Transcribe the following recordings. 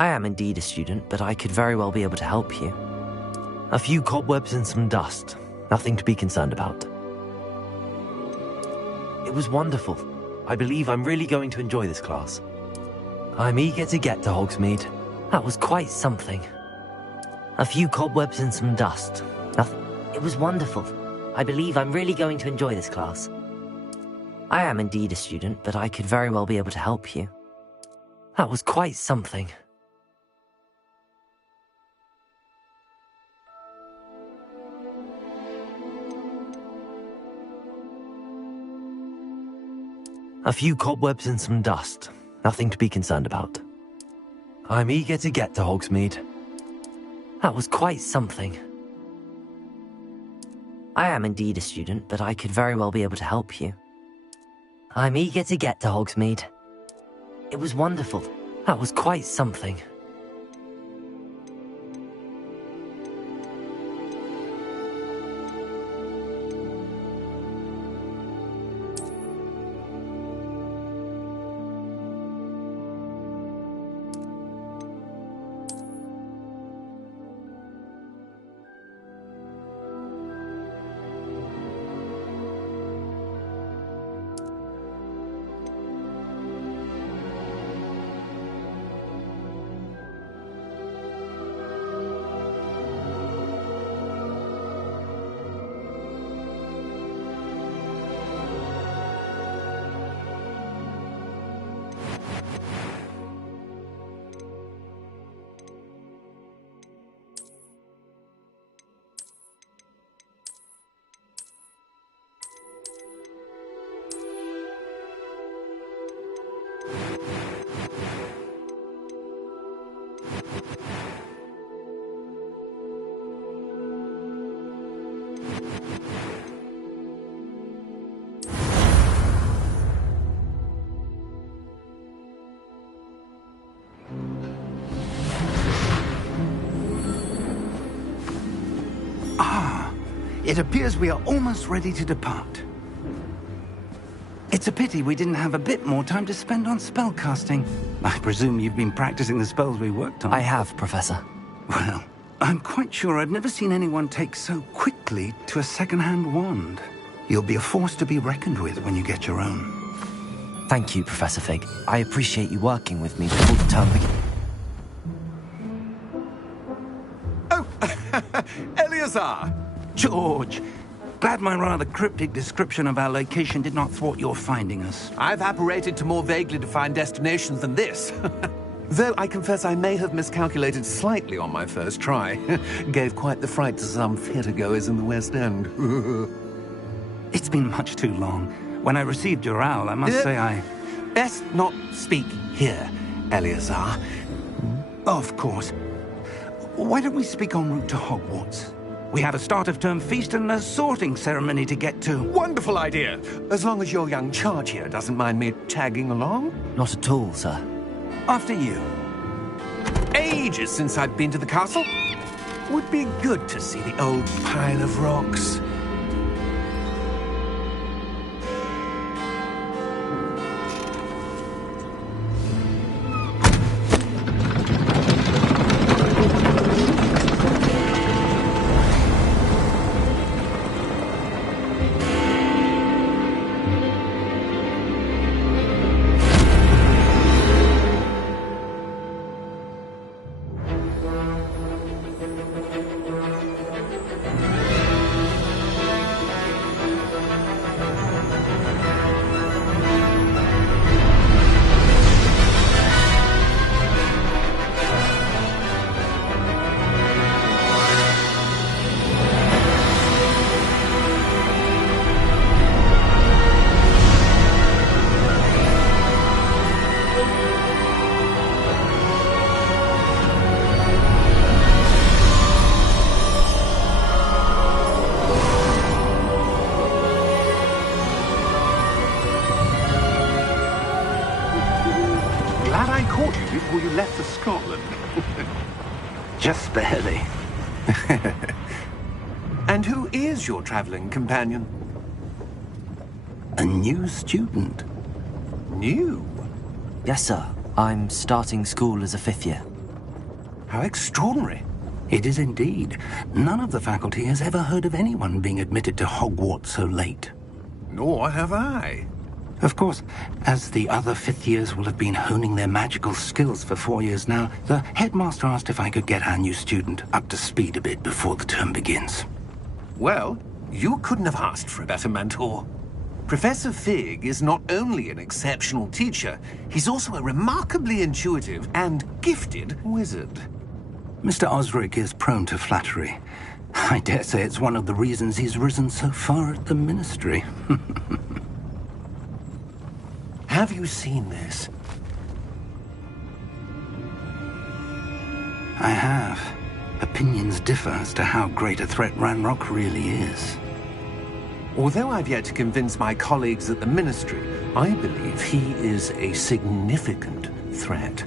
I am indeed a student, but I could very well be able to help you. A few cobwebs and some dust. Nothing to be concerned about. It was wonderful. I believe I'm really going to enjoy this class. I'm eager to get to Hogsmeade. That was quite something. A few cobwebs and some dust. Nothing. It was wonderful. I believe I'm really going to enjoy this class. I am indeed a student, but I could very well be able to help you. That was quite something. A few cobwebs and some dust. Nothing to be concerned about. I'm eager to get to Hogsmeade. That was quite something. I am indeed a student, but I could very well be able to help you. I'm eager to get to Hogsmeade. It was wonderful. That was quite something. It appears we are almost ready to depart. It's a pity we didn't have a bit more time to spend on spellcasting. I presume you've been practicing the spells we worked on. I have, Professor. Well, I'm quite sure I've never seen anyone take so quickly to a second-hand wand. You'll be a force to be reckoned with when you get your own. Thank you, Professor Fig. I appreciate you working with me before the term begins. Oh, Eleazar! George, glad my rather cryptic description of our location did not thwart your finding us. I've apparated to more vaguely defined destinations than this. Though I confess I may have miscalculated slightly on my first try. Gave quite the fright to some theatre-goers in the West End. It's been much too long. When I received your owl, I must say I... Best not speak here, Eleazar. Of course. Why don't we speak en route to Hogwarts? We have a start-of-term feast and a sorting ceremony to get to. Wonderful idea! As long as your young charge here doesn't mind me tagging along. Not at all, sir. After you. Ages since I've been to the castle. Would be good to see the old pile of rocks. before you left for Scotland. Just barely. And who is your traveling companion? A new student. New? Yes, sir. I'm starting school as a 5th year. How extraordinary. It is indeed. None of the faculty has ever heard of anyone being admitted to Hogwarts so late. Nor have I. Of course, as the other fifth years will have been honing their magical skills for 4 years now, the headmaster asked if I could get our new student up to speed a bit before the term begins. Well, you couldn't have asked for a better mentor. Professor Fig is not only an exceptional teacher, he's also a remarkably intuitive and gifted wizard. Mr. Osric is prone to flattery. I dare say it's one of the reasons he's risen so far at the Ministry. Have you seen this? I have. Opinions differ as to how great a threat Ranrock really is. Although I've yet to convince my colleagues at the Ministry, I believe he is a significant threat.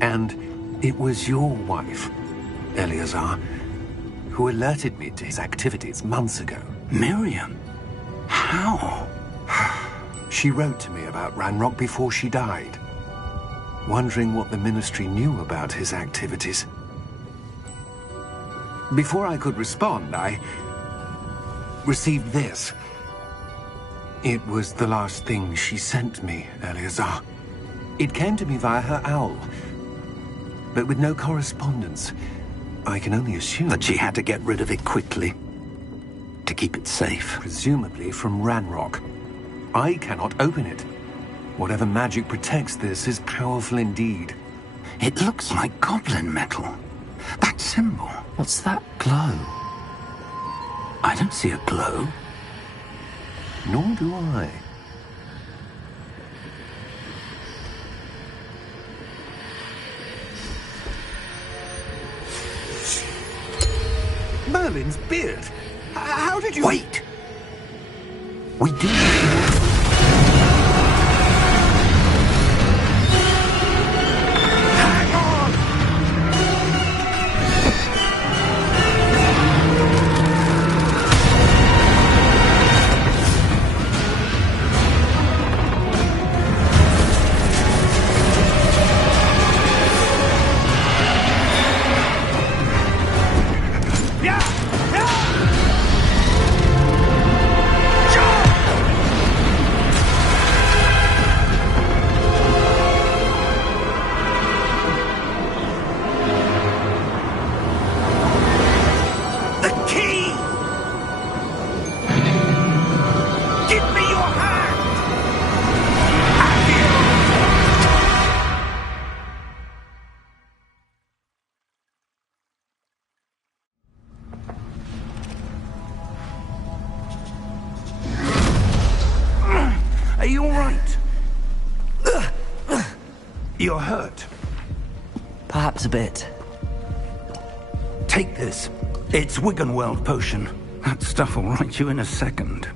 And it was your wife, Eleazar, who alerted me to his activities months ago. Miriam? How? She wrote to me about Ranrock before she died, wondering what the Ministry knew about his activities. Before I could respond, I received this. It was the last thing she sent me, Eleazar. It came to me via her owl, but with no correspondence. I can only assume That she had to get rid of it quickly, to keep it safe. presumably from Ranrock. I cannot open it. Whatever magic protects this is powerful indeed. It looks like goblin metal. That symbol. What's that glow? I don't see a glow. Nor do I. Merlin's beard. How did you... Wait! We do... Hang on! Are you all right? You're hurt. Perhaps a bit. Take this. It's Wiggenweld potion. That stuff will right you in a second.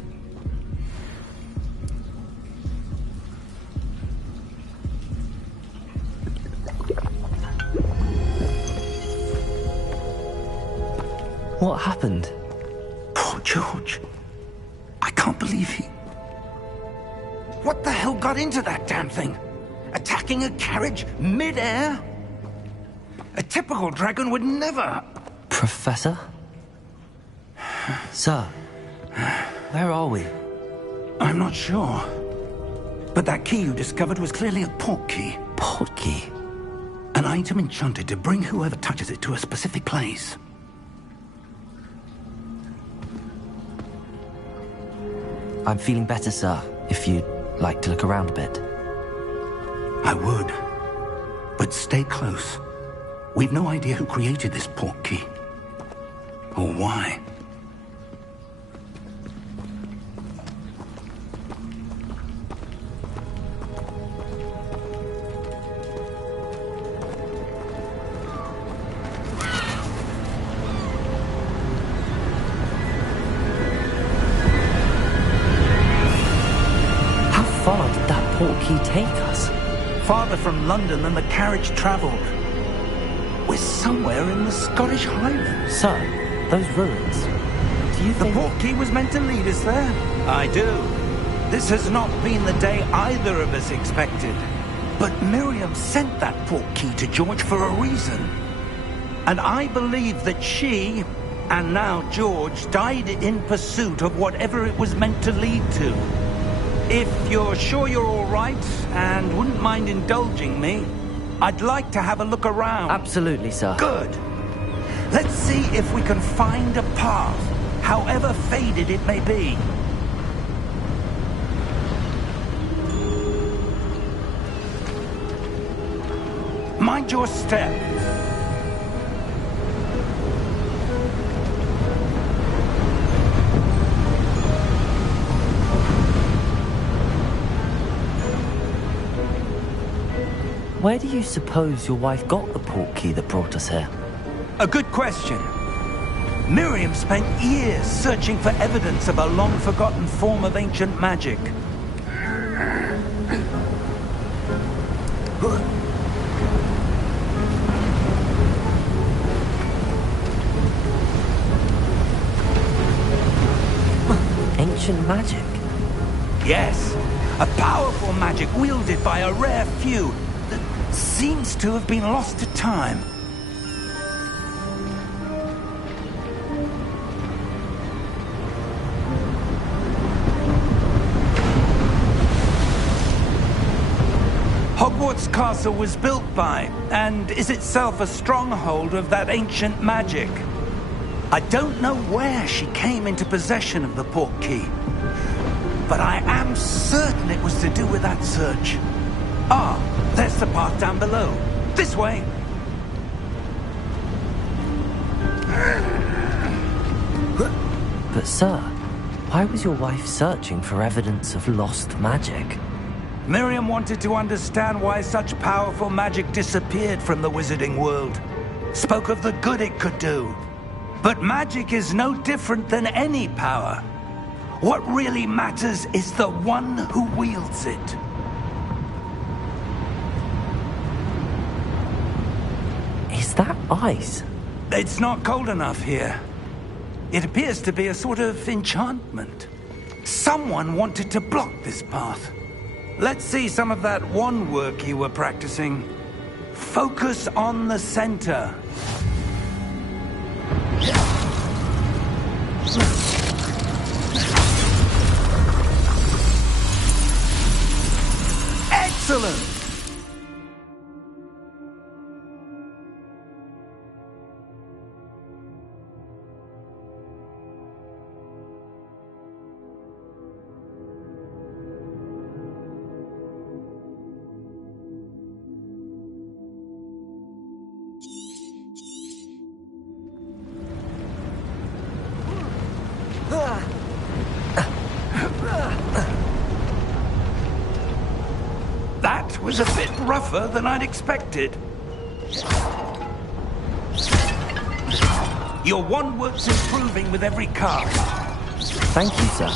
What happened? Poor George. I can't believe he... What the hell got into that damn thing? Attacking a carriage mid-air? A typical dragon would never... Professor? Sir, where are we? I'm not sure. But that key you discovered was clearly a port key. Port key? An item enchanted to bring whoever touches it to a specific place. I'm feeling better, sir, if you'd like to look around a bit. I would. But stay close. We've no idea who created this port key. Or why. How far did that port key take us? Farther from London than the carriage travelled. We're somewhere in the Scottish Highlands. Sir, those ruins. Do you The think... port key was meant to lead us there. I do. This has not been the day either of us expected. But Miriam sent that port key to George for a reason. And I believe that she, and now George, died in pursuit of whatever it was meant to lead to. If you're sure you're all right, and wouldn't mind indulging me, I'd like to have a look around. Absolutely, sir. Good. Let's see if we can find a path, however faded it may be. Mind your step. Where do you suppose your wife got the portkey that brought us here? A good question. Miriam spent years searching for evidence of a long-forgotten form of ancient magic. Ancient magic? Yes, a powerful magic wielded by a rare few that seems to have been lost to time. Hogwarts Castle was built by, and is itself a stronghold of that ancient magic. I don't know where she came into possession of the portkey, but I am certain it was to do with that search. Ah, there's the path down below. This way. But sir, why was your wife searching for evidence of lost magic? Miriam wanted to understand why such powerful magic disappeared from the wizarding world. Spoke of the good it could do. But magic is no different than any power. What really matters is the one who wields it. Is that ice? It's not cold enough here. It appears to be a sort of enchantment. Someone wanted to block this path. Let's see some of that wand work you were practicing. Focus on the center. Excellent! That was a bit rougher than I'd expected. Your wand work's improving with every cast. Thank you, sir.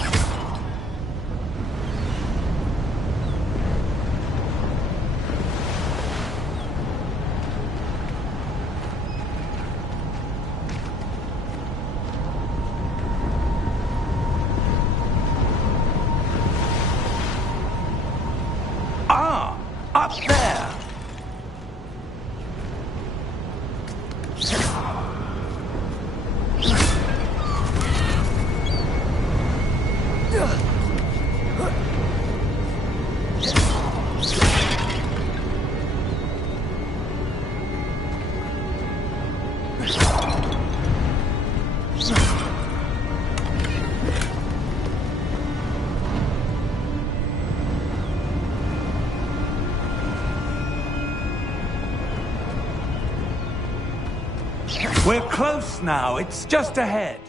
Ah, up there. We're close now. It's just ahead.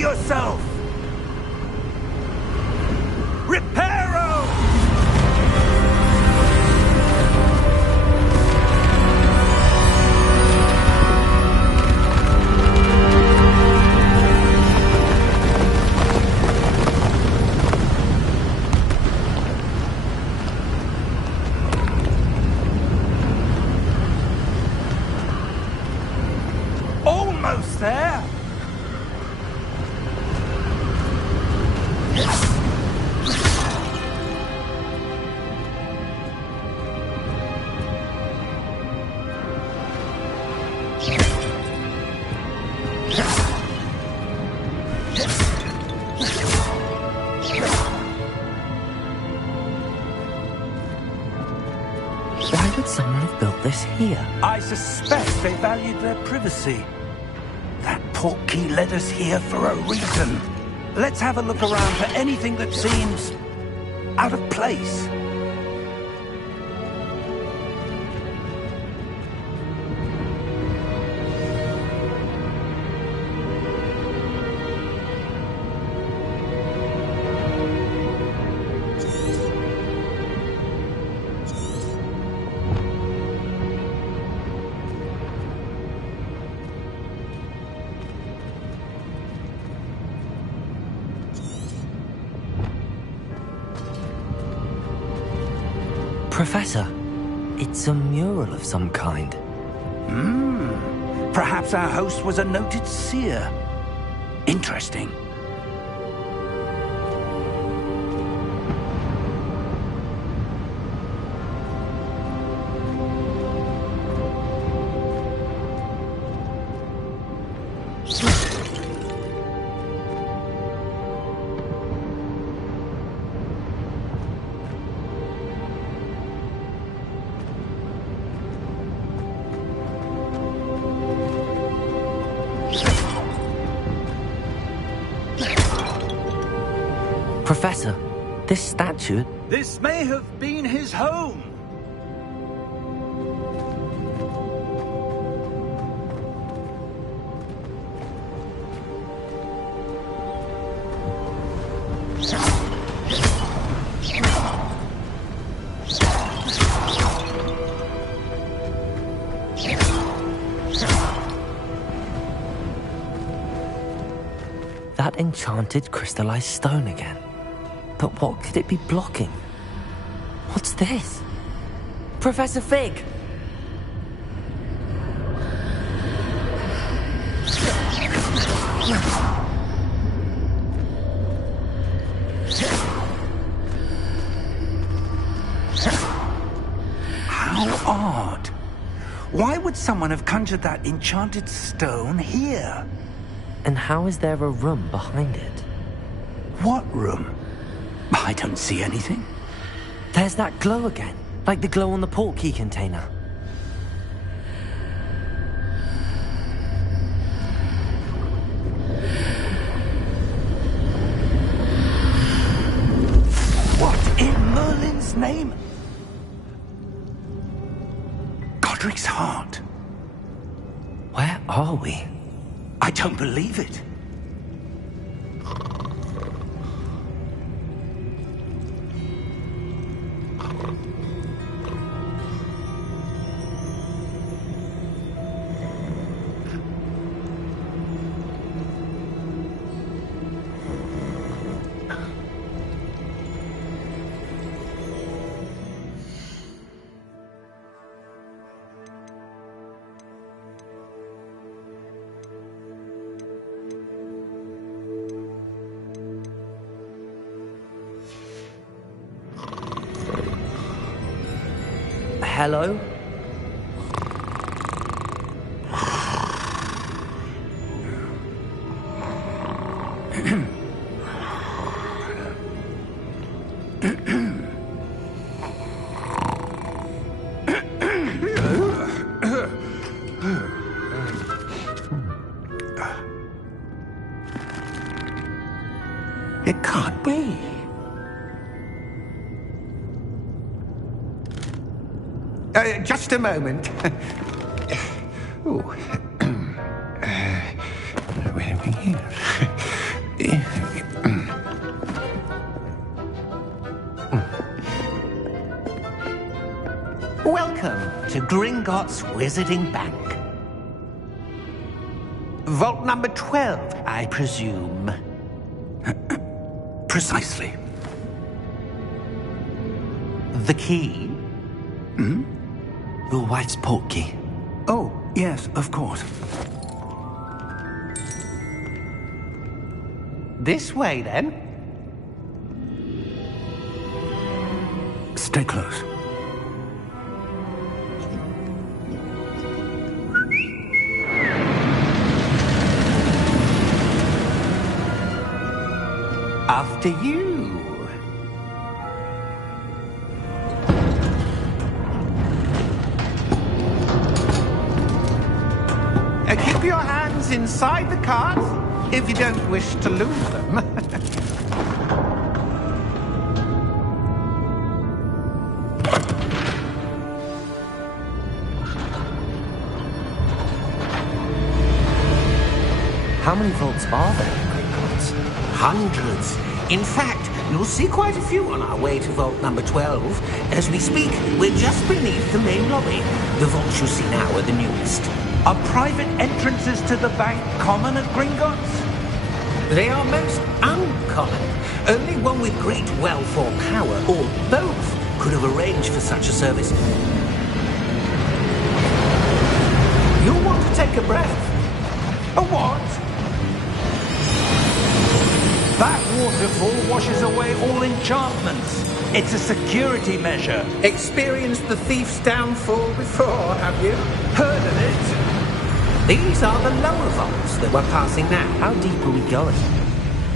yourself! Reparo! Almost there! Why would someone have built this here? I suspect they valued their privacy. That portkey led us here for a reason. Let's have a look around for anything that seems out of place. Professor, it's a mural of some kind. Perhaps our host was a noted seer. Interesting. Professor, this statue... This may have been his home. That enchanted crystallized stone again. But what could it be blocking? What's this? Professor Fig! How odd. Why would someone have conjured that enchanted stone here? And how is there a room behind it? What room? I don't see anything. There's that glow again, like the glow on the portkey container. What in Merlin's name? Godric's heart. Where are we? I don't believe it. Hello? It can't be. Just a moment. Where are we here? Welcome to Gringotts Wizarding Bank. Vault number 12, I presume. Precisely. The key? Your wife's portkey. Oh, yes, of course. This way, then. Stay close. After you. Keep your hands inside the cart if you don't wish to lose them. How many vaults are there in Gringotts? Hundreds. In fact, you'll see quite a few on our way to vault number 12. As we speak, we're just beneath the main lobby. The vaults you see now are the newest. Are private entrances to the bank common at Gringotts? They are most uncommon. Only one with great wealth or power, or both, could have arranged for such a service. You'll want to take a breath. A what? That waterfall washes away all enchantments. It's a security measure. Experienced the thief's downfall before, have you? Heard of it? These are the lower vaults that we're passing now. How deep are we going?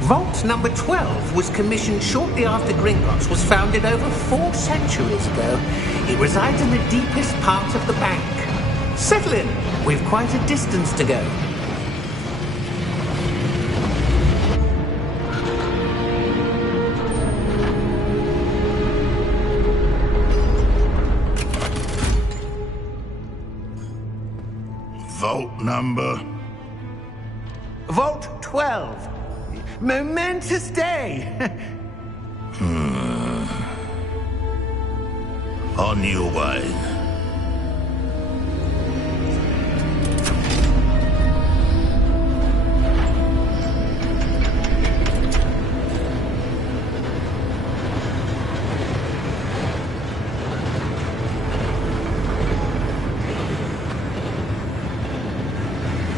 Vault number 12 was commissioned shortly after Gringotts was founded over 4 centuries ago. It resides in the deepest part of the bank. Settle in. We've quite a distance to go. Vault number? Vault 12. Momentous day. On your way.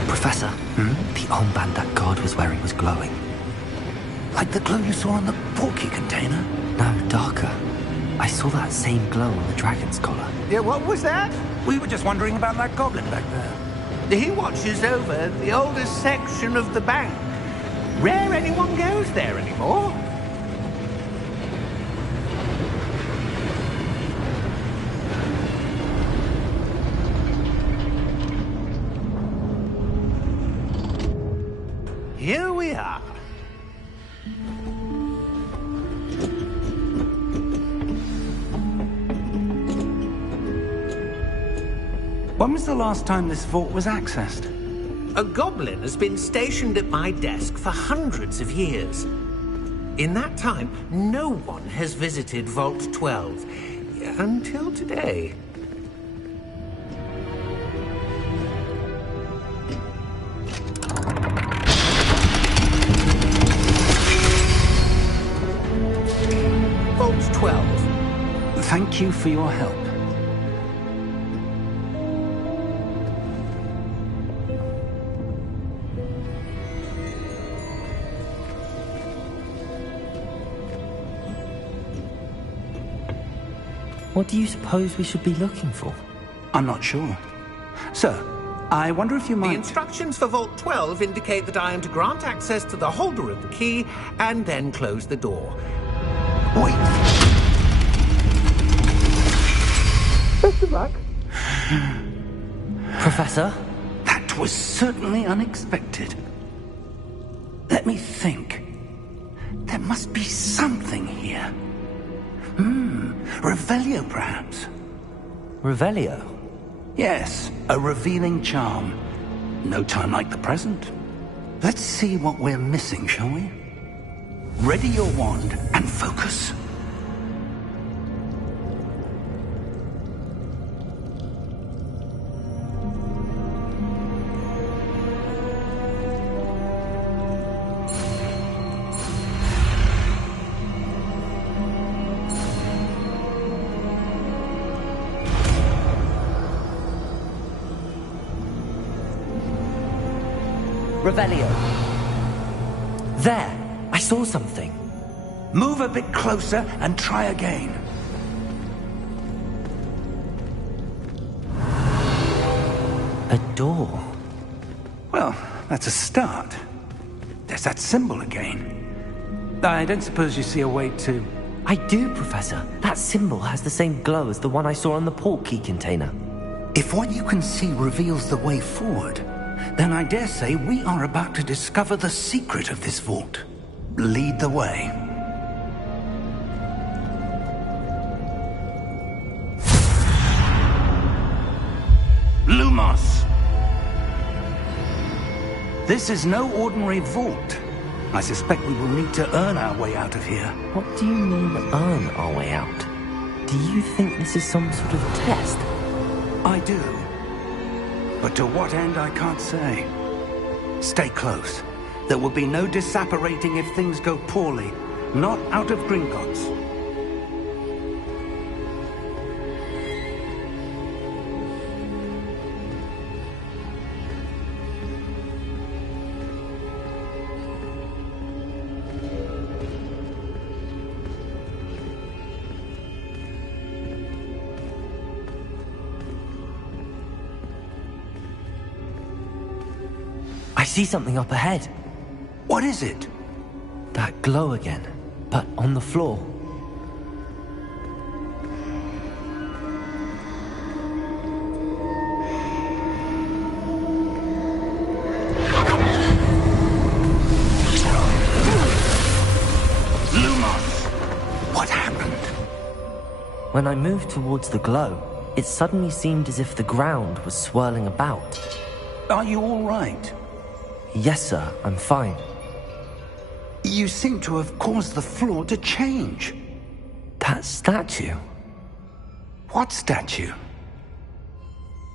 Professor, the armband that guard was wearing was glowing. Like the glow you saw on the portkey container? No, darker. I saw that same glow on the dragon's collar. Yeah, what was that? We were just wondering about that goblin back there. He watches over the oldest section of the bank. Rare anyone goes there anymore. Here we are. When was the last time this vault was accessed? A goblin has been stationed at my desk for hundreds of years. In that time, no one has visited Vault 12. Until today. Vault 12. Thank you for your help. What do you suppose we should be looking for? I'm not sure. Sir, I wonder if you The might... instructions for Vault 12 indicate that I am to grant access to the holder of the key and then close the door. Wait! Best of luck. Professor? That was certainly unexpected. Let me think. There must be something here. Revelio, perhaps? Revelio? Yes, a revealing charm. No time like the present. Let's see what we're missing, shall we? Ready your wand and focus. Revelio. There! I saw something. Move a bit closer and try again. A door. Well, that's a start. There's that symbol again. I don't suppose you see a way to... I do, Professor. That symbol has the same glow as the one I saw on the port key container. If what you can see reveals the way forward, then I dare say we are about to discover the secret of this vault. Lead the way. Lumos! This is no ordinary vault. I suspect we will need to earn our way out of here. What do you mean, earn our way out? Do you think this is some sort of test? I do. But to what end, I can't say. Stay close. There will be no disapparating if things go poorly. Not out of Gringotts. I see something up ahead. What is it? That glow again, but on the floor. Lumos! What happened? When I moved towards the glow, it suddenly seemed as if the ground was swirling about. Are you all right? Yes, sir, I'm fine. You seem to have caused the floor to change. That statue? What statue?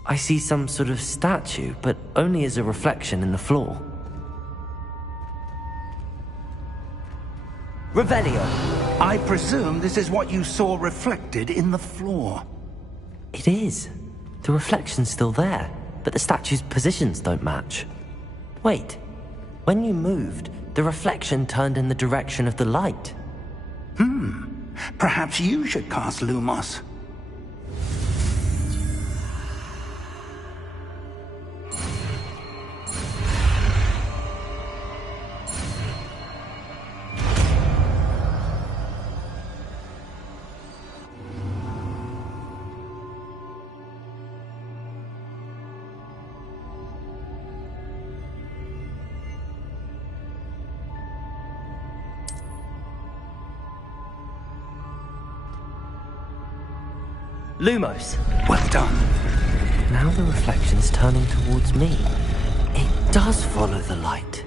I see some sort of statue, but only as a reflection in the floor. Revelio! I presume this is what you saw reflected in the floor. It is. The reflection's still there, but the statue's positions don't match. Wait, when you moved, the reflection turned in the direction of the light. Perhaps you should cast Lumos. Lumos! Well done. Now the reflection's turning towards me. It does follow the light.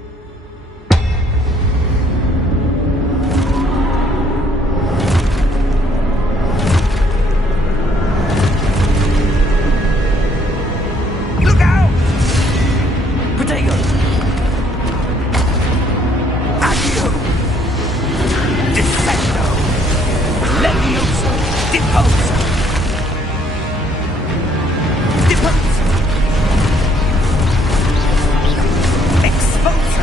Look out! Protego! Accio! Defendo! Levioso! Deposa! Deposa! Exposa!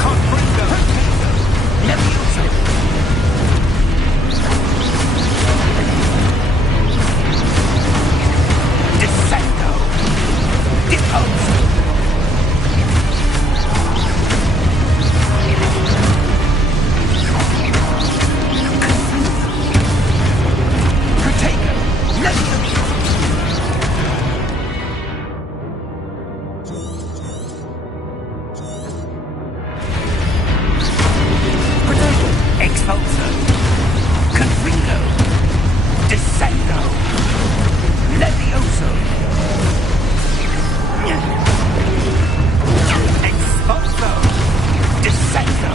Confringo! Levioso! Descendo! Deposa! Protego! Levioso! Expulso, Confringo, Descendo, Levioso, Expulso, Descendo.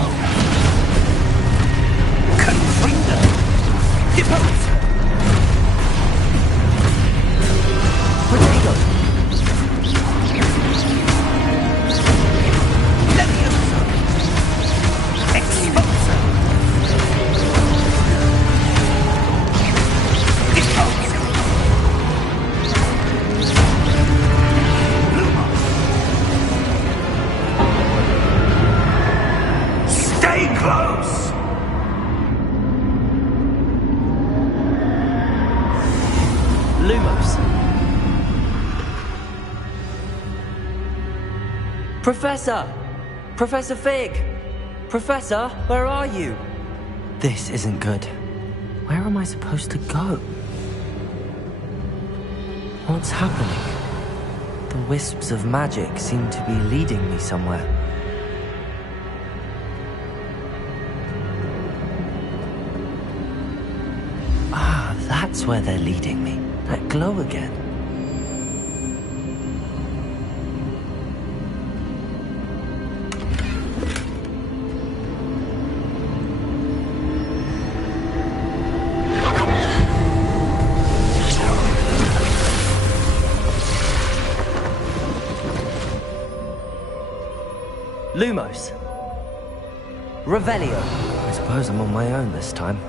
Professor! Professor Fig! Professor, where are you? This isn't good. Where am I supposed to go? What's happening? The wisps of magic seem to be leading me somewhere. Ah, that's where they're leading me. That glow again. Lumos. Revelio. I suppose I'm on my own this time.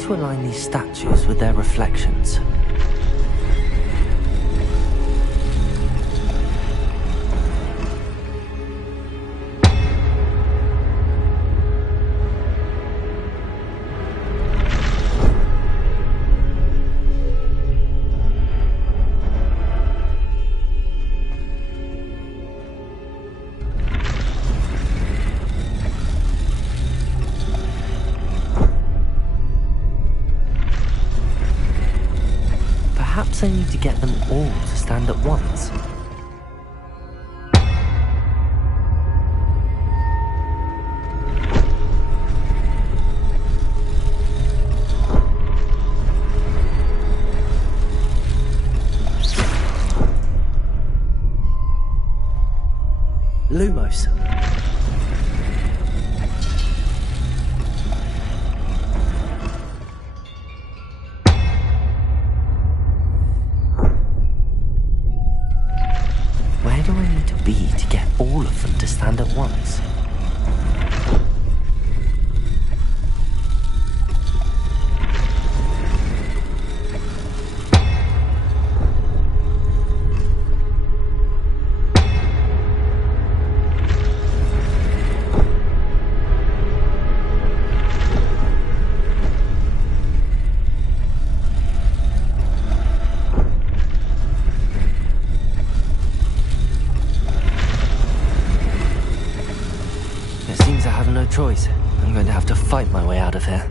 To align these statues with their reflections. Perhaps I need to get them all to stand at once. Lumos. Where do I need to be to get all of them to stand at once? Choice. I'm going to have to fight my way out of here.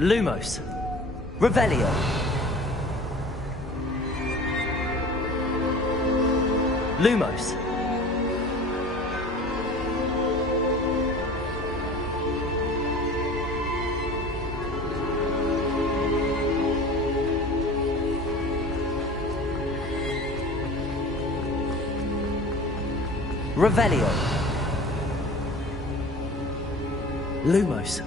Lumos. Revelio. Lumos. Revelio. Lumos.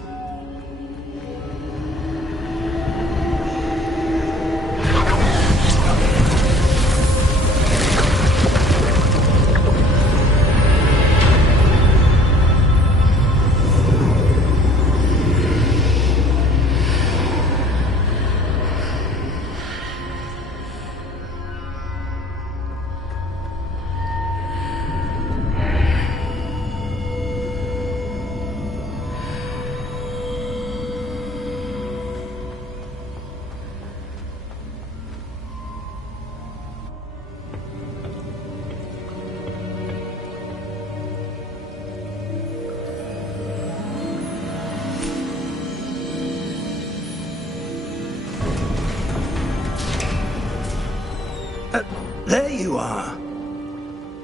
There you are.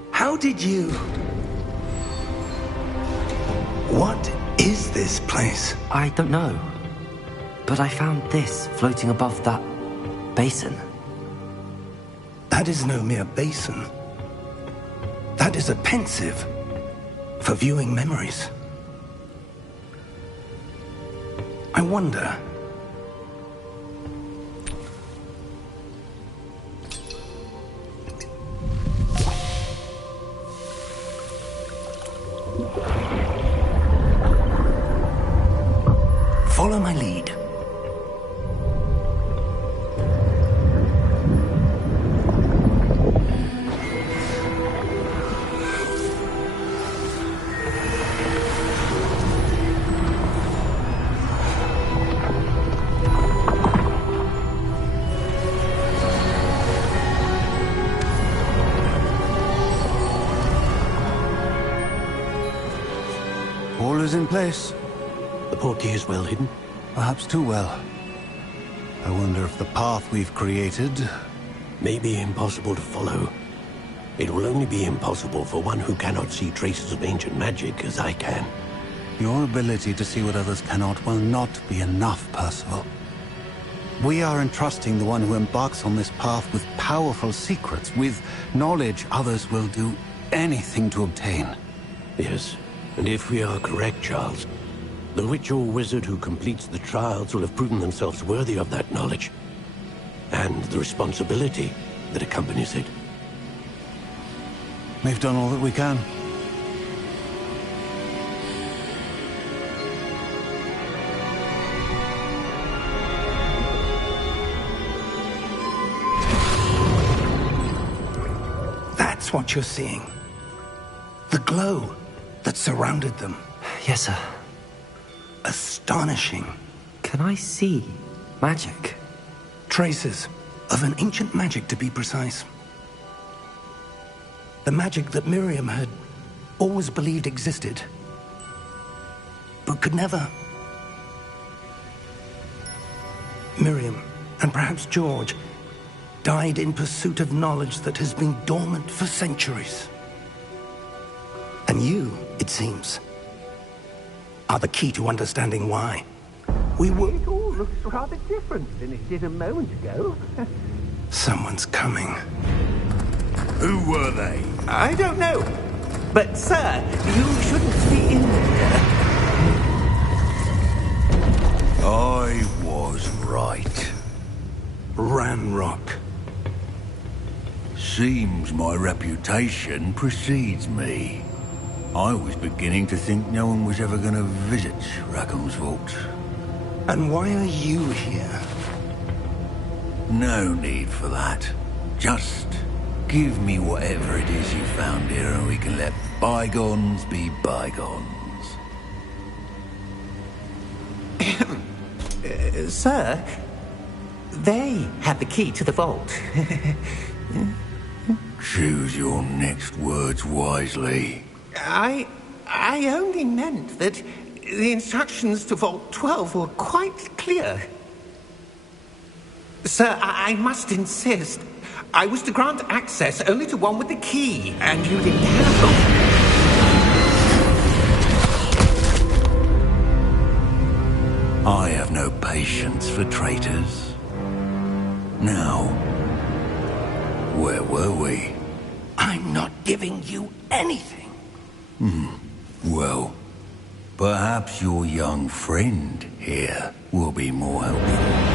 How did you... What is this place? I don't know. But I found this floating above that basin. That is no mere basin. That is a pensive for viewing memories. I wonder... Follow my lead. All is in place. The portkey is well hidden. Perhaps too well. I wonder if the path we've created... May be impossible to follow. It will only be impossible for one who cannot see traces of ancient magic as I can. Your ability to see what others cannot will not be enough, Percival. We are entrusting the one who embarks on this path with powerful secrets, with knowledge others will do anything to obtain. Yes, and if we are correct, Charles, the witch or wizard who completes the trials will have proven themselves worthy of that knowledge, and the responsibility that accompanies it. We've done all that we can. That's what you're seeing. The glow that surrounded them. Yes, sir. Astonishing. Can I see magic? Traces of an ancient magic, to be precise. The magic that Miriam had always believed existed, but could never. Miriam, and perhaps George, died in pursuit of knowledge that has been dormant for centuries. And you, it seems, are the key to understanding why. We were... It all looks rather different than it did a moment ago. Someone's coming. Who were they? I don't know. But, sir, you shouldn't be in there. I was right. Ranrock. Seems my reputation precedes me. I was beginning to think no one was ever going to visit Rackham's vault. And why are you here? No need for that. Just give me whatever it is you found here and we can let bygones be bygones. Sir, they had the key to the vault. Choose your next words wisely. I only meant that the instructions to Vault 12 were quite clear. Sir, I must insist. I was to grant access only to one with the key, and you didn't have them. I have no patience for traitors. Now, where were we? I'm not giving you anything. Well, Perhaps your young friend here will be more helpful.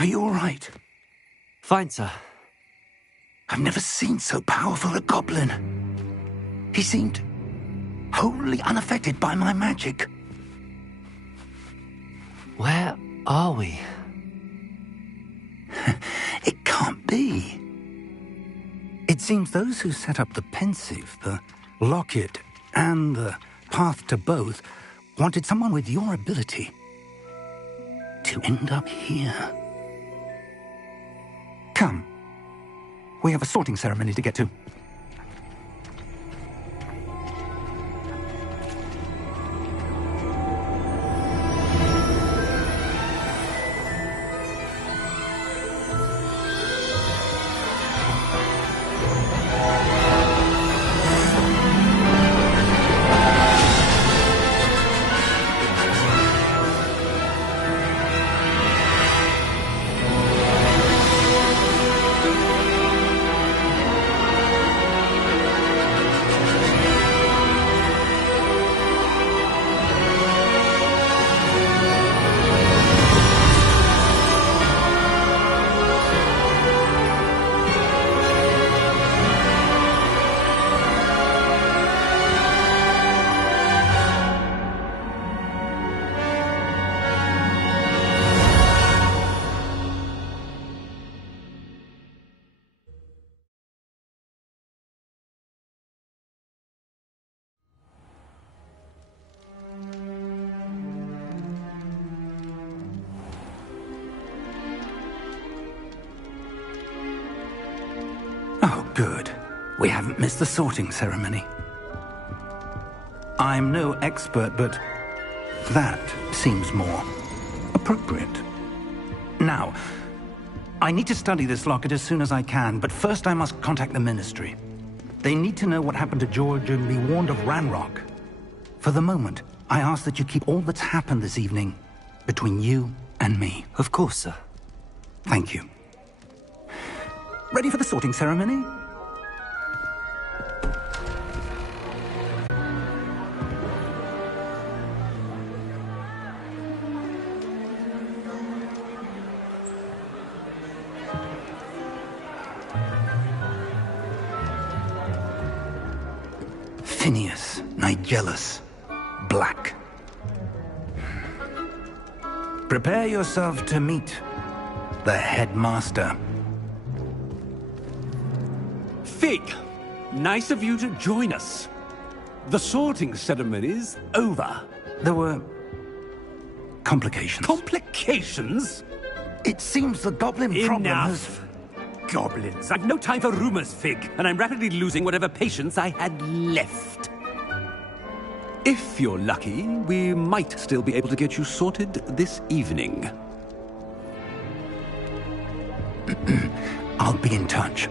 Are you all right? Fine, sir. I've never seen so powerful a goblin. He seemed wholly unaffected by my magic. Where are we? It can't be. It seems those who set up the pensive, the locket, and the path to both wanted someone with your ability to end up here. Come. We have a sorting ceremony to get to. Oh, good. We haven't missed the sorting ceremony. I'm no expert, but that seems more appropriate. Now, I need to study this locket as soon as I can, but first I must contact the Ministry. They need to know what happened to George and be warned of Ranrock. For the moment, I ask that you keep all that's happened this evening between you and me. Of course, sir. Thank you. Ready for the sorting ceremony? Phineas, Nigellus, Black. Prepare yourself to meet the headmaster. Fig, nice of you to join us. The sorting ceremony's over. There were complications. Complications? It seems the goblin problem has... Enough. Goblins. I've no time for rumors, Fig, and I'm rapidly losing whatever patience I had left. If you're lucky, we might still be able to get you sorted this evening. I'll be in touch.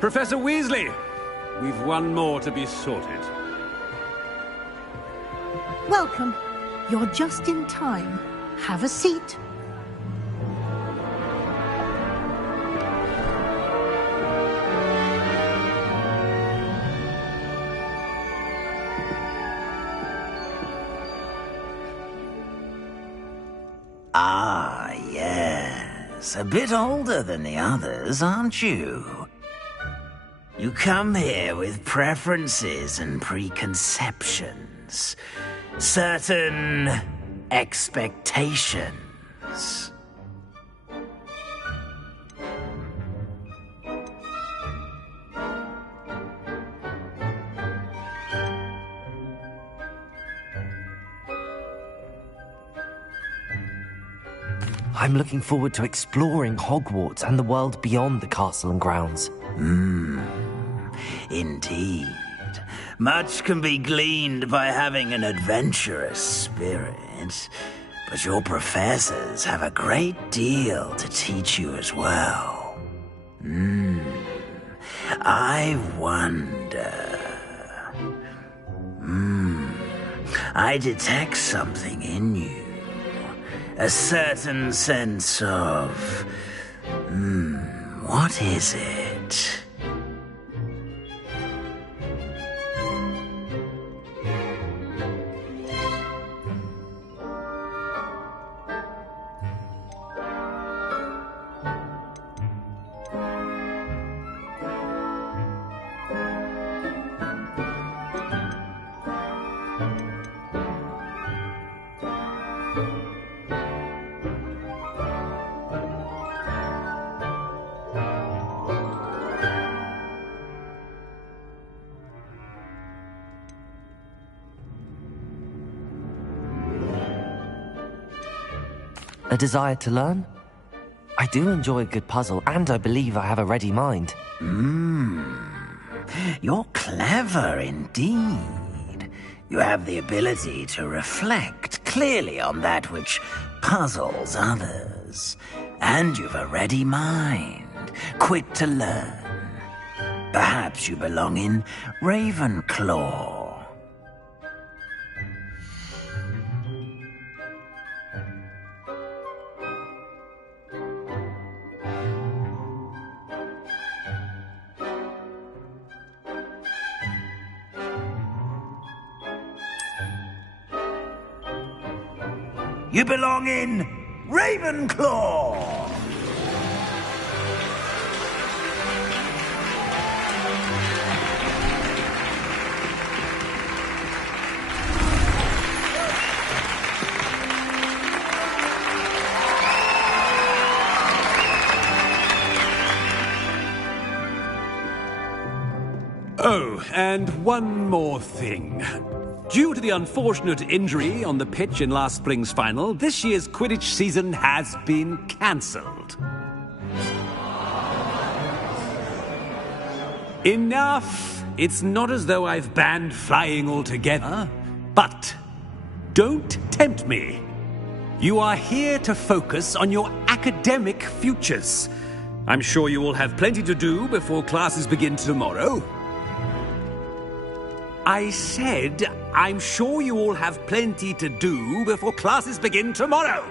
Professor Weasley, we've one more to be sorted. Welcome. You're just in time. Have a seat. Yes, a bit older than the others, aren't you? You come here with preferences and preconceptions. Certain expectations. I'm looking forward to exploring Hogwarts and the world beyond the castle and grounds. Indeed. Much can be gleaned by having an adventurous spirit, but your professors have a great deal to teach you as well. I wonder... I detect something in you. A certain sense of... what is it? A desire to learn? I do enjoy a good puzzle, and I believe I have a ready mind. You're clever indeed. You have the ability to reflect clearly on that which puzzles others. And you've a ready mind, quick to learn. Perhaps you belong in Ravenclaw. You belong in Ravenclaw! Oh, and one more thing. Due to the unfortunate injury on the pitch in last spring's final, this year's Quidditch season has been cancelled. Enough! It's not as though I've banned flying altogether. But don't tempt me. You are here to focus on your academic futures. I'm sure you will have plenty to do before classes begin tomorrow. I said, I'm sure you all have plenty to do before classes begin tomorrow.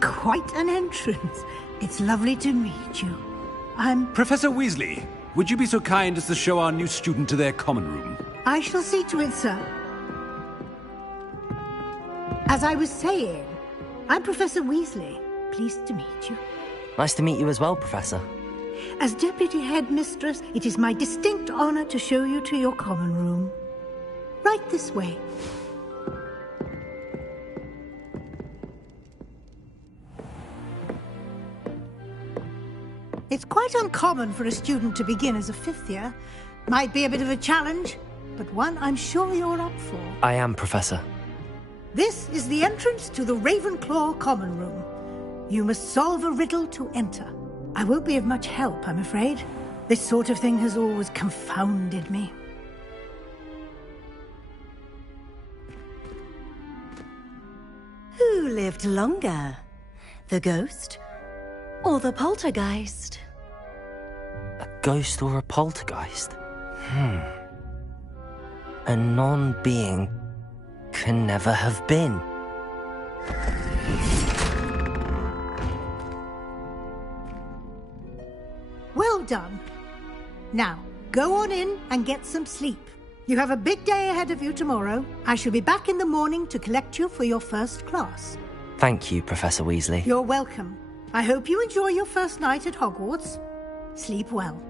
Quite an entrance. It's lovely to meet you. I'm... Professor Weasley, would you be so kind as to show our new student to their common room? I shall see to it, sir. As I was saying, I'm Professor Weasley. Pleased to meet you. Nice to meet you as well, Professor. As Deputy Headmistress, it is my distinct honor to show you to your common room. Right this way. It's quite uncommon for a student to begin as a fifth year. Might be a bit of a challenge, but one I'm sure you're up for. I am, Professor. This is the entrance to the Ravenclaw common room. You must solve a riddle to enter. I won't be of much help, I'm afraid. This sort of thing has always confounded me. Who lived longer? The ghost or the poltergeist? A ghost or a poltergeist? A non-being can never have been. Well done. Now, go on in and get some sleep. You have a big day ahead of you tomorrow. I shall be back in the morning to collect you for your first class. Thank you, Professor Weasley. You're welcome. I hope you enjoy your first night at Hogwarts. Sleep well.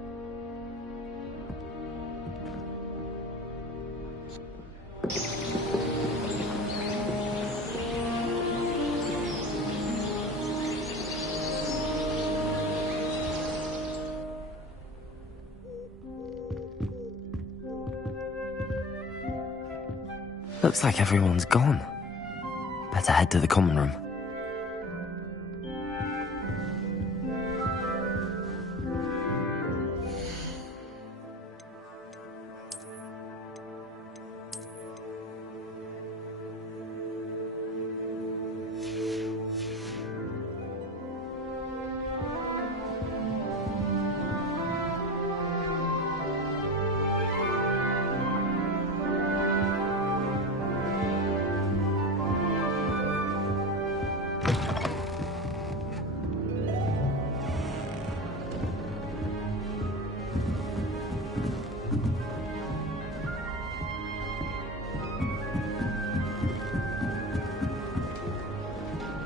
Looks like everyone's gone. Better head to the common room.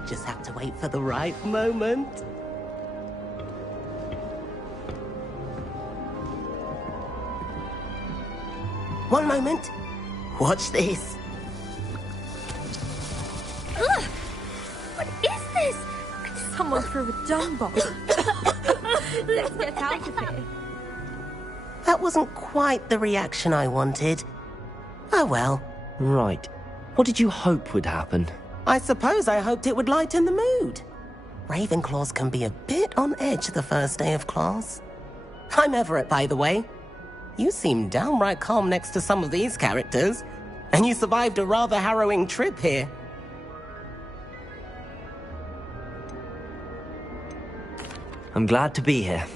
Just have to wait for the right moment. One moment. Watch this. Ugh! What is this? Someone threw a dung bomb. Let's get out of here. That wasn't quite the reaction I wanted. Oh well. Right. What did you hope would happen? I suppose I hoped it would lighten the mood. Ravenclaws can be a bit on edge the first day of class. I'm Everett, by the way. You seem downright calm next to some of these characters, and you survived a rather harrowing trip here. I'm glad to be here.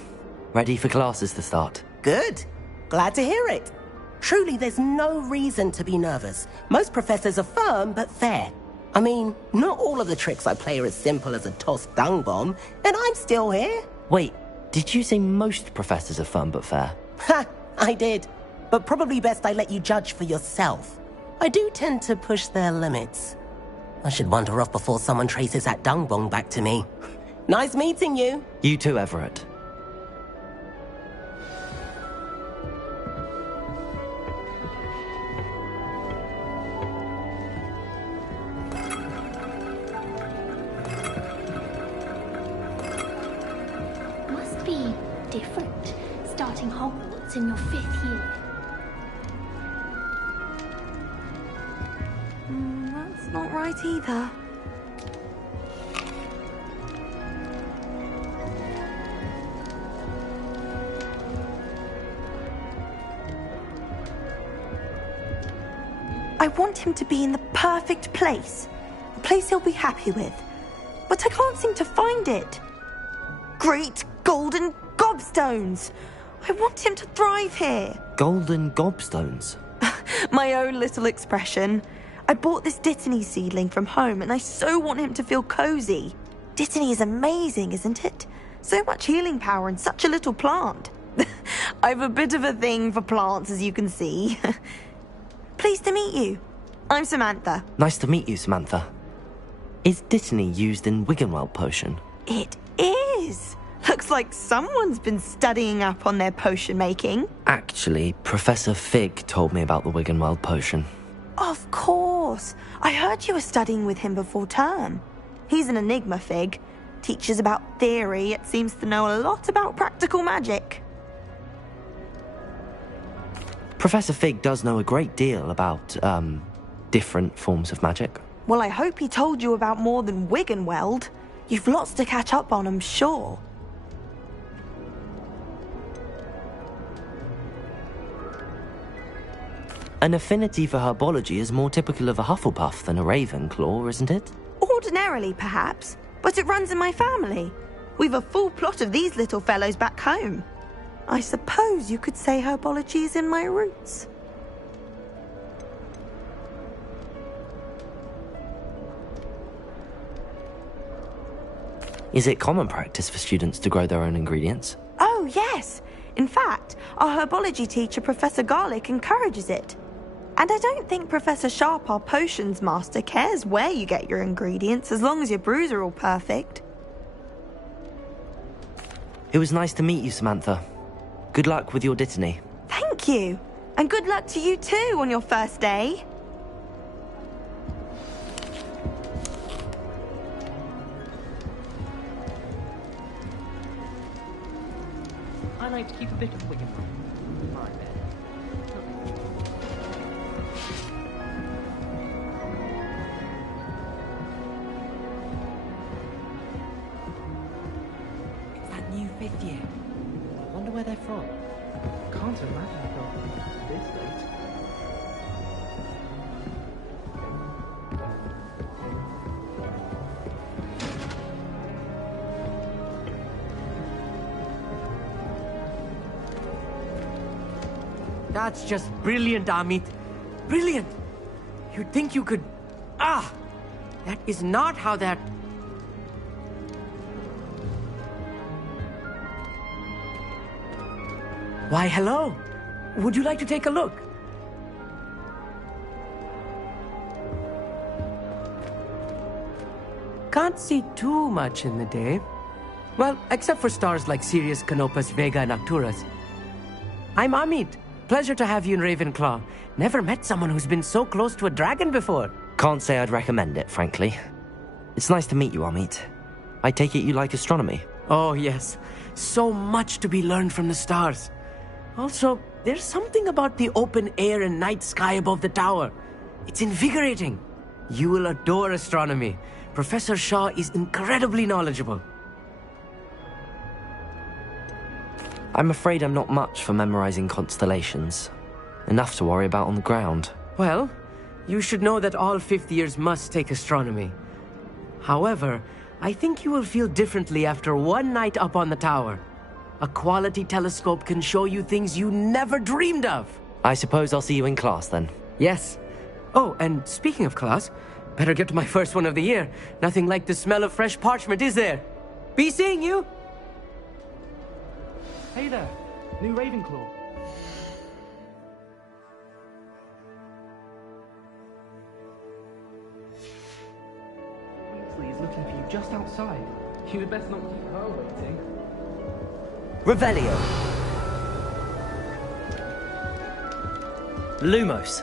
Ready for classes to start. Good. Glad to hear it. Truly, there's no reason to be nervous. Most professors are firm but fair. I mean, not all of the tricks I play are as simple as a tossed dung bomb, and I'm still here. Wait, did you say most professors are firm but fair? Ha! I did. But probably best I let you judge for yourself. I do tend to push their limits. I should wander off before someone traces that dung bomb back to me. Nice meeting you. You too, Everett. Must be different, starting Hogwarts in your 5th year. That's not right either. I want him to be in the perfect place. A place he'll be happy with. But I can't seem to find it. Great golden gobstones! I want him to thrive here. Golden gobstones? My own little expression. I bought this Dittany seedling from home and I so want him to feel cozy. Dittany is amazing, isn't it? So much healing power in such a little plant. I've a bit of a thing for plants, as you can see. Pleased to meet you. I'm Samantha. Nice to meet you, Samantha. Is Dittany used in Wiggenweld potion? It is. Looks like someone's been studying up on their potion making. Actually, Professor Fig told me about the Wiggenweld potion. Of course. I heard you were studying with him before term. He's an enigma, Fig. Teaches about theory, yet seems to know a lot about practical magic. Professor Fig does know a great deal about, different forms of magic. Well, I hope he told you about more than Wiggenweld. You've lots to catch up on, I'm sure. An affinity for herbology is more typical of a Hufflepuff than a Ravenclaw, isn't it? Ordinarily, perhaps, but it runs in my family. We've a full plot of these little fellows back home. I suppose you could say herbology is in my roots. Is it common practice for students to grow their own ingredients? Oh, yes. In fact, our herbology teacher, Professor Garlick, encourages it. And I don't think Professor Sharp, our potions master, cares where you get your ingredients as long as your brews are all perfect. It was nice to meet you, Samantha. Good luck with your dittany. Thank you. And good luck to you too on your first day. I like to keep a bit of wiggle room in my bed. It's that new 5th year. I wonder where they're from. Can't imagine they'll this late. That's just brilliant, Amit. Brilliant! You'd think you could... Ah! That is not how that... Why, hello. Would you like to take a look? Can't see too much in the day. Well, except for stars like Sirius, Canopus, Vega, and Arcturus. I'm Amit. Pleasure to have you in Ravenclaw. Never met someone who's been so close to a dragon before. Can't say I'd recommend it, frankly. It's nice to meet you, Amit. I take it you like astronomy? Oh, yes. So much to be learned from the stars. Also, there's something about the open air and night sky above the tower. It's invigorating. You will adore astronomy. Professor Shaw is incredibly knowledgeable. I'm afraid I'm not much for memorizing constellations. Enough to worry about on the ground. Well, you should know that all 5th years must take astronomy. However, I think you will feel differently after one night up on the tower. A quality telescope can show you things you never dreamed of. I suppose I'll see you in class then. Yes. Oh, and speaking of class, better get to my first one of the year. Nothing like the smell of fresh parchment, is there? Be seeing you! Hey there, new Ravenclaw. Weasley is looking for you just outside. You had best not keep her waiting. Revelio. Lumos.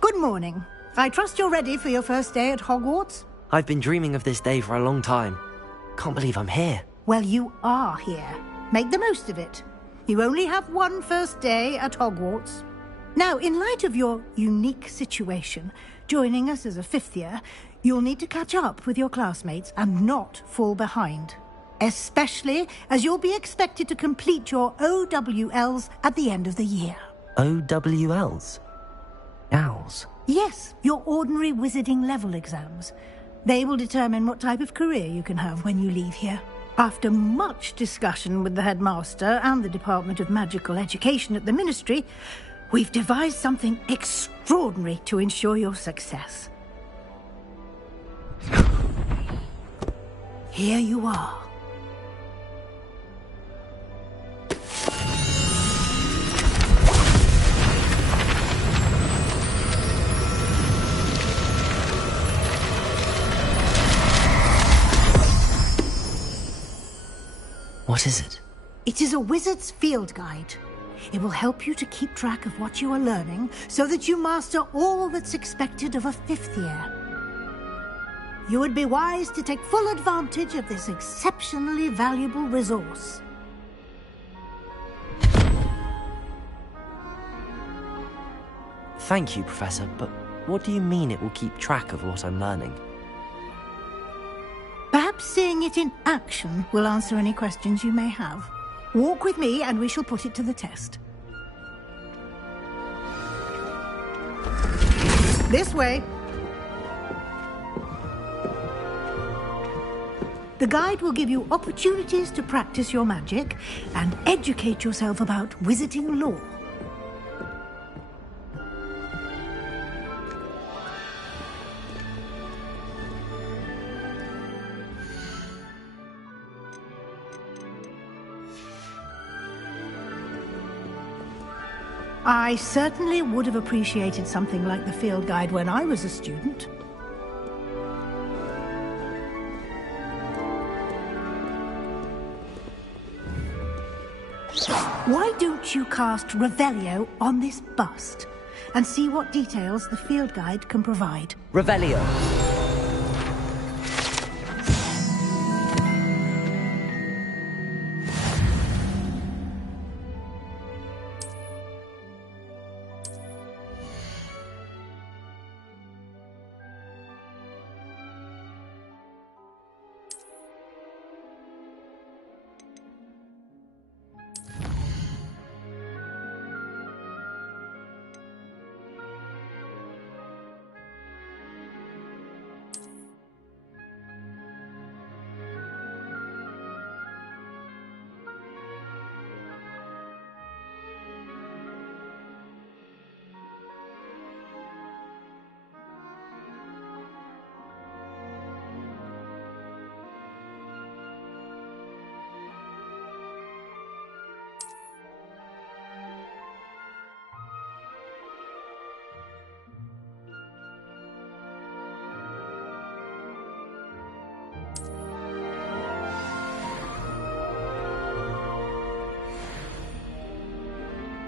Good morning. I trust you're ready for your first day at Hogwarts? I've been dreaming of this day for a long time. Can't believe I'm here. Well, you are here. Make the most of it. You only have one first day at Hogwarts. Now, in light of your unique situation, joining us as a 5th year, you'll need to catch up with your classmates and not fall behind. Especially as you'll be expected to complete your OWLs at the end of the year. OWLs? Owls? Yes, your ordinary wizarding level exams. They will determine what type of career you can have when you leave here. After much discussion with the headmaster and the Department of Magical Education at the Ministry, we've devised something extraordinary to ensure your success. Here you are. What is it? It is a wizard's field guide. It will help you to keep track of what you are learning so that you master all that's expected of a 5th year. You would be wise to take full advantage of this exceptionally valuable resource. Thank you, Professor, but what do you mean it will keep track of what I'm learning? Perhaps seeing it in action will answer any questions you may have. Walk with me and we shall put it to the test. This way. The guide will give you opportunities to practice your magic and educate yourself about wizarding lore. I certainly would have appreciated something like the field guide when I was a student. Why don't you cast Revelio on this bust and see what details the field guide can provide? Revelio.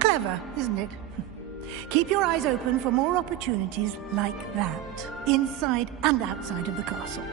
Clever, isn't it? Keep your eyes open for more opportunities like that, inside and outside of the castle.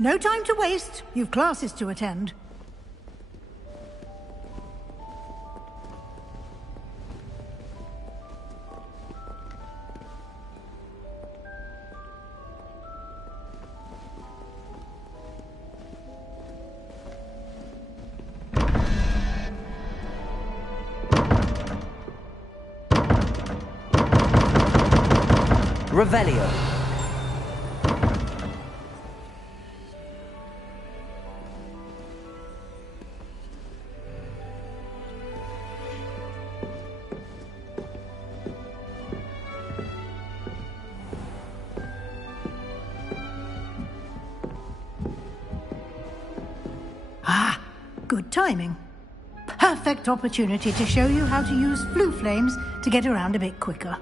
No time to waste. You've classes to attend. Revelio. Ah, good timing. Perfect opportunity to show you how to use flue flames to get around a bit quicker.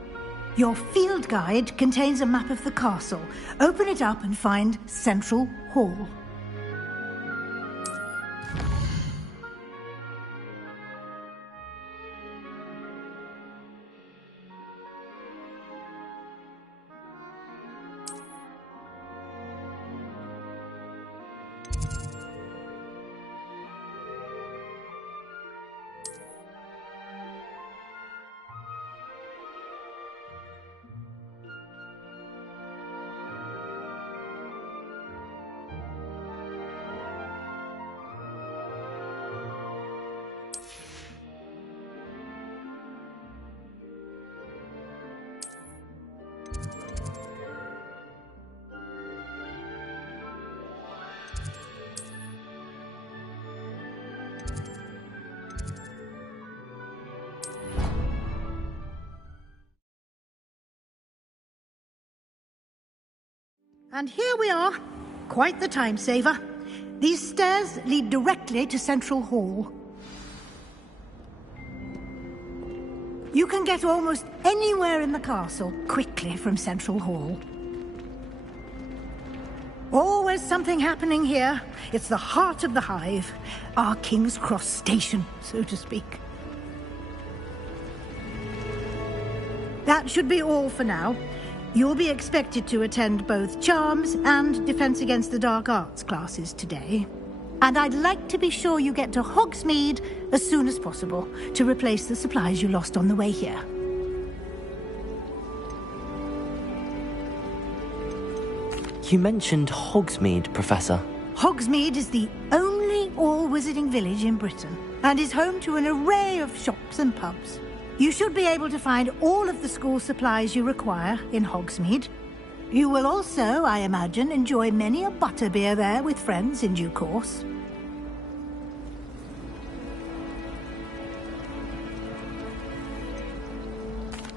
Your field guide contains a map of the castle. Open it up and find Central Hall. And here we are. Quite the time saver. These stairs lead directly to Central Hall. You can get almost anywhere in the castle quickly from Central Hall. Always something happening here. It's the heart of the hive. Our King's Cross station, so to speak. That should be all for now. You'll be expected to attend both Charms and Defense Against the Dark Arts classes today. And I'd like to be sure you get to Hogsmeade as soon as possible to replace the supplies you lost on the way here. You mentioned Hogsmeade, Professor. Hogsmeade is the only all-wizarding village in Britain and is home to an array of shops and pubs. You should be able to find all of the school supplies you require in Hogsmeade. You will also, I imagine, enjoy many a butterbeer there with friends in due course.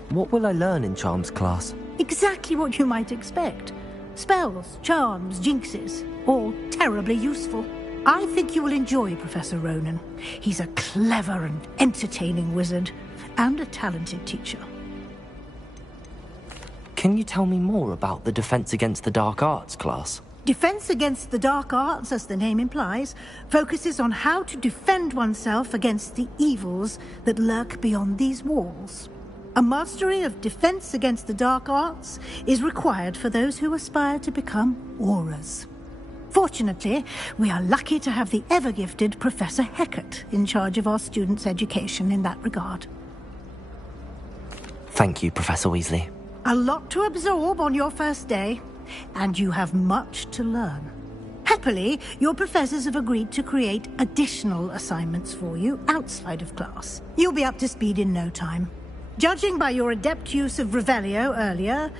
What will I learn in Charms class? Exactly what you might expect. Spells, charms, jinxes, all terribly useful. I think you will enjoy Professor Ronan. He's a clever and entertaining wizard, and a talented teacher. Can you tell me more about the Defense Against the Dark Arts class? Defense Against the Dark Arts, as the name implies, focuses on how to defend oneself against the evils that lurk beyond these walls. A mastery of Defense Against the Dark Arts is required for those who aspire to become Aurors. Fortunately, we are lucky to have the ever-gifted Professor Hecat in charge of our students' education in that regard. Thank you, Professor Weasley. A lot to absorb on your first day, and you have much to learn. Happily, your professors have agreed to create additional assignments for you outside of class. You'll be up to speed in no time. Judging by your adept use of Revelio earlier,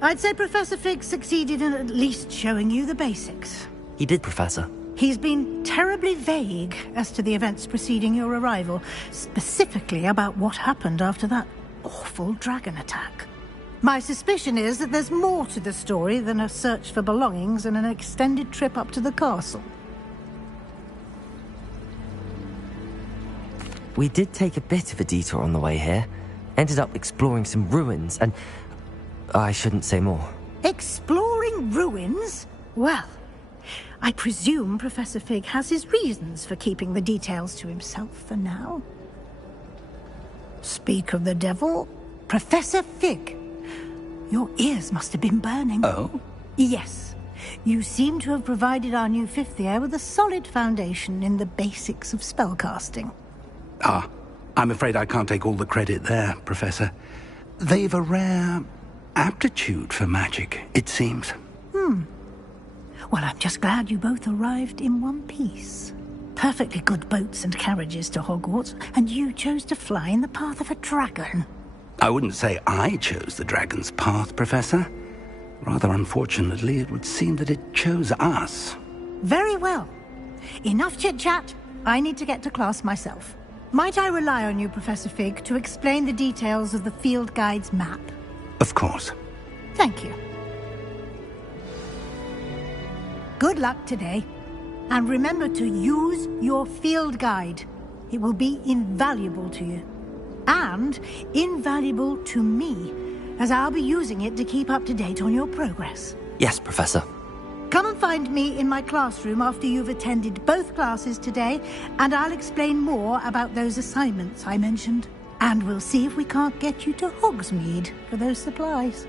I'd say Professor Fig succeeded in at least showing you the basics. He did, Professor. He's been terribly vague as to the events preceding your arrival, specifically about what happened after that awful dragon attack. My suspicion is that there's more to the story than a search for belongings and an extended trip up to the castle. We did take a bit of a detour on the way here. Ended up exploring some ruins and... I shouldn't say more. Exploring ruins? Well, I presume Professor Fig has his reasons for keeping the details to himself for now. Speak of the devil, Professor Fig. Your ears must have been burning. Oh? Yes. You seem to have provided our new fifth year with a solid foundation in the basics of spellcasting. Ah, I'm afraid I can't take all the credit there, Professor. They've a rare aptitude for magic, it seems. Well, I'm just glad you both arrived in one piece. Perfectly good boats and carriages to Hogwarts, and you chose to fly in the path of a dragon. I wouldn't say I chose the dragon's path, Professor. Rather unfortunately, it would seem that it chose us. Very well. Enough chit-chat. I need to get to class myself. Might I rely on you, Professor Fig, to explain the details of the field guide's map? Of course. Thank you. Good luck today. And remember to use your field guide. It will be invaluable to you. And invaluable to me, as I'll be using it to keep up to date on your progress. Yes, Professor. Come and find me in my classroom after you've attended both classes today, and I'll explain more about those assignments I mentioned. And we'll see if we can't get you to Hogsmeade for those supplies.